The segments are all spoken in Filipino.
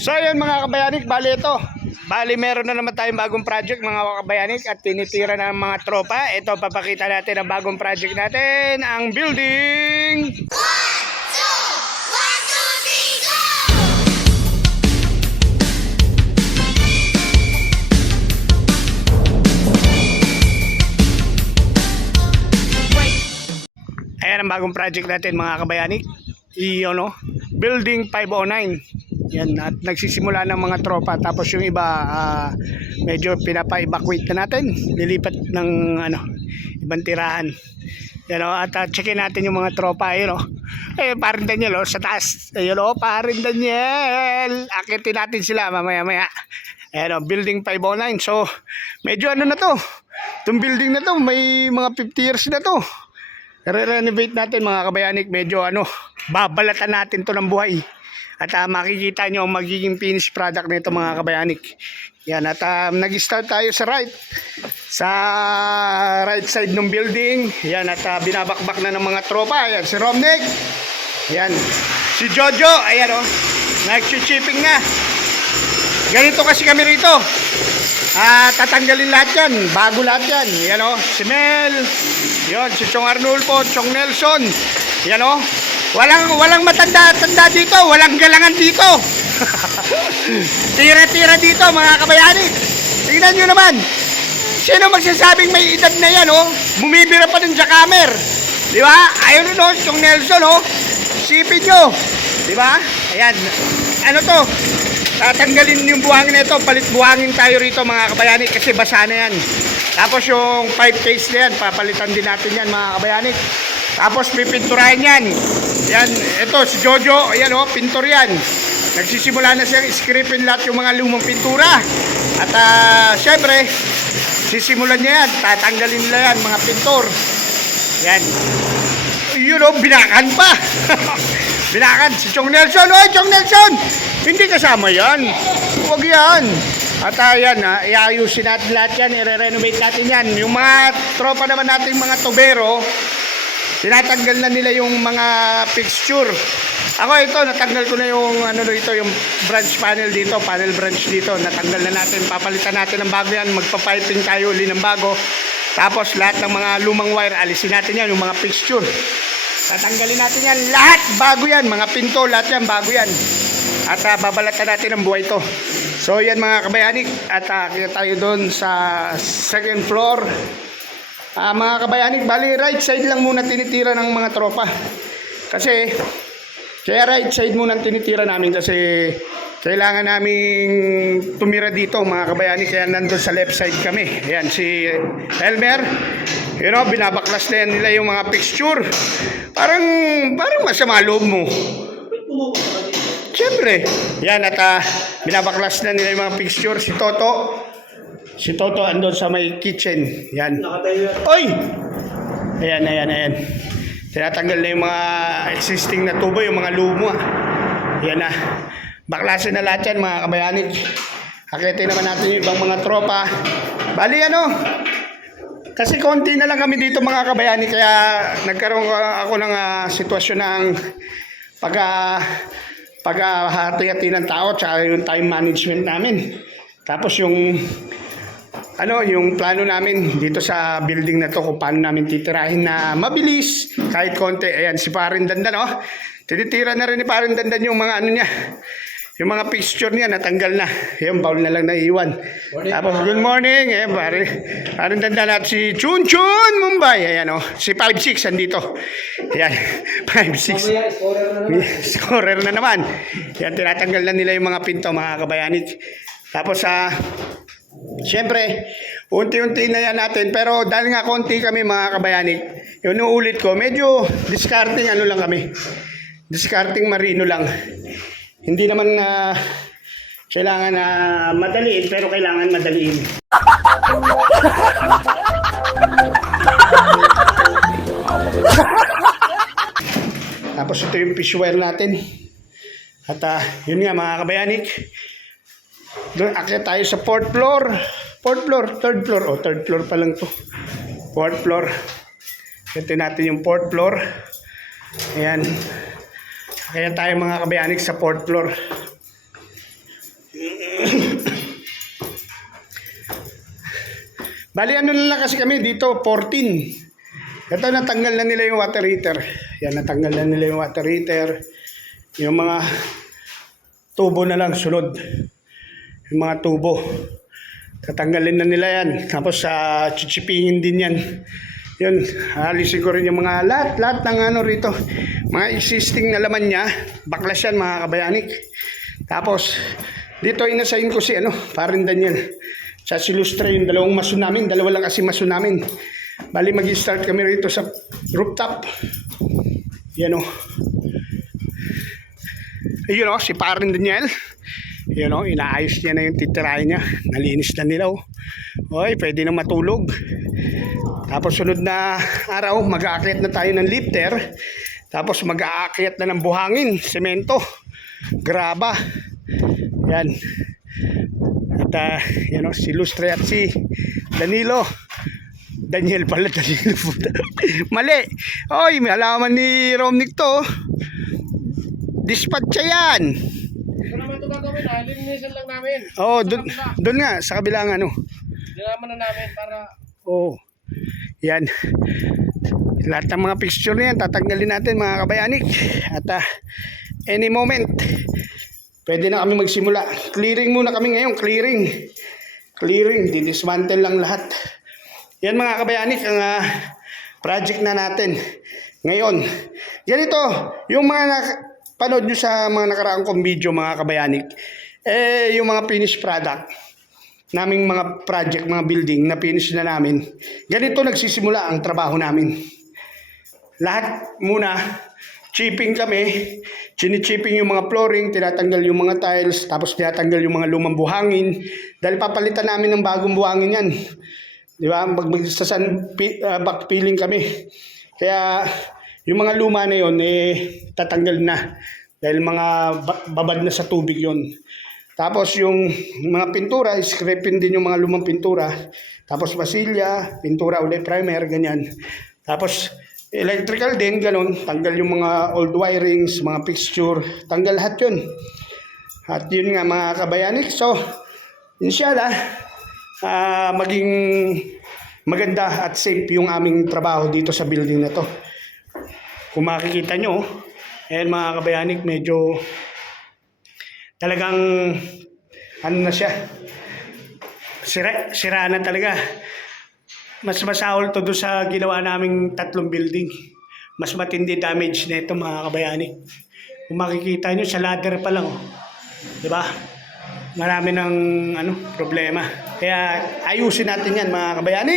So yun mga kabayanik, bali ito. Bali meron na naman tayong bagong project mga kabayanik at tinitira ng mga tropa. Ito papakita natin ang bagong project natin, ang building. Ayan ang bagong project natin mga kabayanik. I, ano, Building 509. Yan, at nagsisimula ng mga tropa. Tapos yung iba, ah, medyo pinapa-evacuate na natin. Nilipat ng ano, ibang tirahan. Yan o, at uh, checkin natin yung mga tropa. Ayun o. Eh, parin Daniel o, sa taas. Ayun o, parin Daniel. Akitin natin sila mamaya-maya. Ayan o, Building 509. So, medyo ano na to. Itong building na to, may mga 50 years na to. Re-renovate natin mga kabayanik, medyo ano, babalatan natin to ng buhay. At ah, makikita nyo ang magiging finished product nito mga kabayanik. Yan, at ah, nag-start tayo sa right. Sa right side ng building. Yan, at ah, binabakbak na ng mga tropa. Yan, si Romnick. Yan, si Jojo. Ayan oh, nag-chipping na. Ganito kasi kami rito. Ah, tatanggalin lahat yan. Bago lahat yan. Yan o. Si Mel. Yan. Si Chong Arnulfo. Chong Nelson. Yan o. Walang, walang matanda-tanda dito. Walang galangan dito. Tira-tira dito mga kabayani. Tingnan nyo naman. Sino magsasabing may edad na yan o? Bumibira pa ng jackamer. Di ba? Ayun o. Chong Nelson o. Sipin nyo. Di ba? Ayan. Ano to? Tatanggalin yung buhangin na ito, palit buhangin tayo rito mga kabayani kasi basa na yan. Tapos yung 5 case na yan, papalitan din natin yan mga kabayani. Tapos pipinturahin yan. Yan, ito si Jojo, ayan o, pintor yan. Nagsisimula na siyang scripin lahat yung mga lumang pintura. At uh, syempre, sisimulan niya yan, tatanggalin nila yan mga pintor. Yan. Yun o, binakan pa. binakan si Chong Nelson. Oy, Chong Nelson! Hindi kasama yan. Huwag yan. At ayan, uh, iayusin natin lahat yan, i-renovate natin yan. Yung mga tropa naman nating mga tubero, tinatanggal na nila yung mga fixture. Ako ito, natanggal ko na yung ano dito, yung branch panel dito, panel branch dito. Natanggal na natin, papalitan natin ng bago yan, magpa-piping tayo uli ng bago. Tapos lahat ng mga lumang wire, alisin natin yan, yung mga fixture. Tatanggalin natin yan, lahat bago yan, mga pinto, lahat yan, bago yan. At uh, babalatan natin ang buhay to. So yan mga kabayanik, at uh, kita tayo doon sa second floor. Ah, mga kabayanik, bali right side lang muna tinitira ng mga tropa. Kasi, kaya right side muna tinitira namin kasi kailangan naming tumira dito mga kabayanik. Kaya nandun sa left side kami. Ayan, si Elmer. You know, binabaklas na yan nila yung mga picture. Parang, parang masama loob mo. Siyempre. Yan, at uh, binabaklas na nila yung mga picture. Si Toto. Si Toto andun sa may kitchen. Yan. Oy! Ayan, ayan, ayan. Tinatanggal na yung mga existing na tubo, yung mga luma. Yan na. Baklasin na lahat yan, mga kabayanin. Hakitin naman natin yung ibang mga tropa. Bali ano, kasi konti na lang kami dito mga kabayani kaya nagkaroon ako ng ah, sitwasyon ng pagka paghahati-hati ng tao tsaka yung time management namin. Tapos yung ano, yung plano namin dito sa building na to kung paano namin titirahin na mabilis kahit konti. Ayan, si Parin Dandan, oh. Tinitira na rin ni Parin Dandan yung mga ano niya. Yung mga picture niya natanggal na. Yung bowl na lang naiwan. Tapos, good morning. Eh, pare. Parin Dandan at si Chun Chun Mumbai. Ayan, oh. Si 5'6 andito. Ayan, 5'6. Scorer na naman. Yan, tinatanggal na nila yung mga pinto, mga kabayanit. Tapos, sa Siyempre, unti-unti na yan natin. Pero dahil nga konti kami mga kabayanik, yung ulit ko, medyo discarding ano lang kami. Discarding marino lang. Hindi naman na kailangan na madaliin, pero kailangan madaliin. Tapos ito yung fishware natin. At ah, yun nga mga kabayanik, doon akyat tayo sa fourth floor. Fourth floor, third floor. O, third floor pa lang to. Fourth floor. Ito natin yung fourth floor. Ayan. Kaya tayo mga kabayanik sa fourth floor. Bali, ano na lang kasi kami dito, 14. Ito, natanggal na nila yung water heater. Yan, natanggal na nila yung water heater. Yung mga tubo na lang, sunod. Yung mga tubo. Tatanggalin na nila yan. Tapos sa chichipingin din yan. Yun, alisin ko rin yung mga lahat, lahat ng ano rito. Mga existing na laman niya. Baklas yan mga kabayanik. Tapos, dito inasayin ko si ano, parin Daniel. Sa Silustre, yung dalawang maso namin. Dalawa lang kasi maso namin. Bali, mag-start kami rito sa rooftop. Yan o. Ayun o, si parin Daniel. Yun o, inaayos niya na yung titirahin niya. Nalinis na nila o. Oy, pwede na matulog. Tapos sunod na araw, mag-aakyat na tayo ng lifter. Tapos mag-aakyat na ng buhangin, semento, graba. Yan. At uh, yan o, si Lustre at si Danilo. Daniel pala, Danilo po. Mali. Oy, may alaman ni Romnick to. Dispatcha yan. Gagawin ha, lilinisan lang namin. Oh, dun, dun nga, sa kabilang ano. Dinaman na namin para Oo. Yan. Lahat ng mga fixture na yan, tatanggalin natin mga kabayanik. At ah, any moment, pwede na kami magsimula. Clearing muna kami ngayon, clearing. Clearing, didismantle lang lahat. Yan mga kabayanik, ang ah, project na natin ngayon. Ganito, yung mga panood nyo sa mga nakaraang kong video mga kabayanik, eh, yung mga finished product, naming mga project, mga building na finish na namin. Ganito nagsisimula ang trabaho namin. Lahat muna, chipping kami, chinichipping yung mga flooring, tinatanggal yung mga tiles, tapos tinatanggal yung mga lumang buhangin. Dahil papalitan namin ng bagong buhangin yan. Di ba? Mag magsasan pi- ah, backfilling kami. Kaya yung mga luma na yon eh tatanggal na dahil mga ba- babad na sa tubig yon. Tapos yung mga pintura, scraping din yung mga lumang pintura. Tapos basilya, pintura ulit, primer, ganyan. Tapos electrical din, ganun. Tanggal yung mga old wirings, mga fixture. Tanggal lahat yun. At yun nga mga kabayanik. So, inshallah, ah, maging maganda at safe yung aming trabaho dito sa building na to. Kung makikita nyo, ayan mga kabayanik, medyo talagang ano na siya sira, sira na talaga. Mas masahol to doon sa ginawa naming tatlong building. Mas matindi damage na ito mga kabayani kung makikita nyo sa ladder pa lang oh. di ba marami ng ano problema. Kaya ayusin natin yan mga kabayani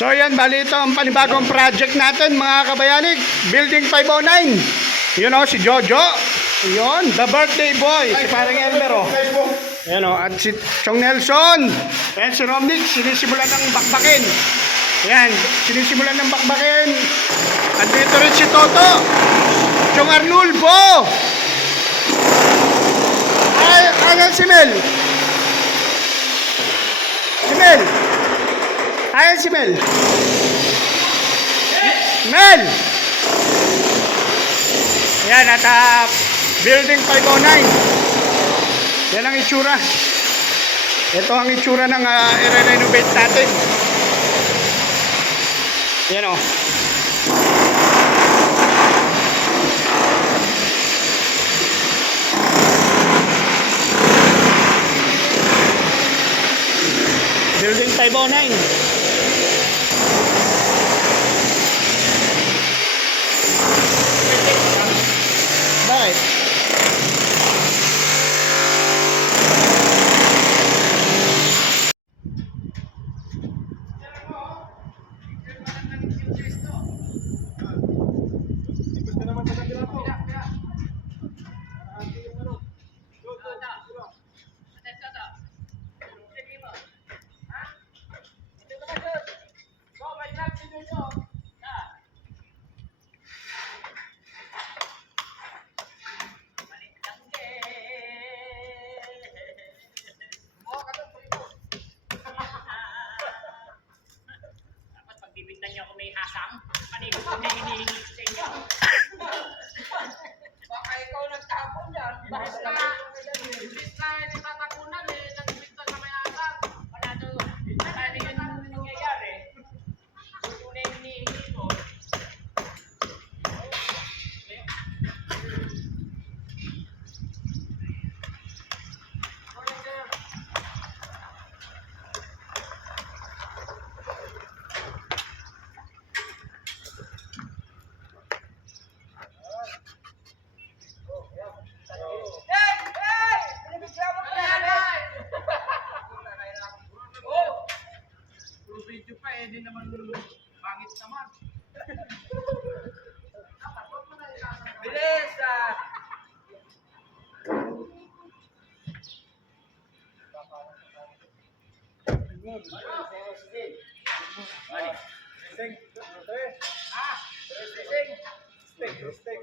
So yan, bali ito ang panibagong project natin mga kabayanig. Building 509. Yun o, si Jojo. Yun, the birthday boy. Si parang Elmer o. Yan o, at si Chong Nelson. Yan si Romnick, sinisimulan ng bakbakin. Yan, sinisimulan ng bakbakin. Andito rin si Toto. Chong Arnulfo. Ay, ano si Mel? Si Mel. Ayan si Mel. Mel! Yan, at ah, building 509. Yan ang itsura. Ito ang itsura ng uh, i-renovate natin. Yan o. Building 509. Beijo. respect.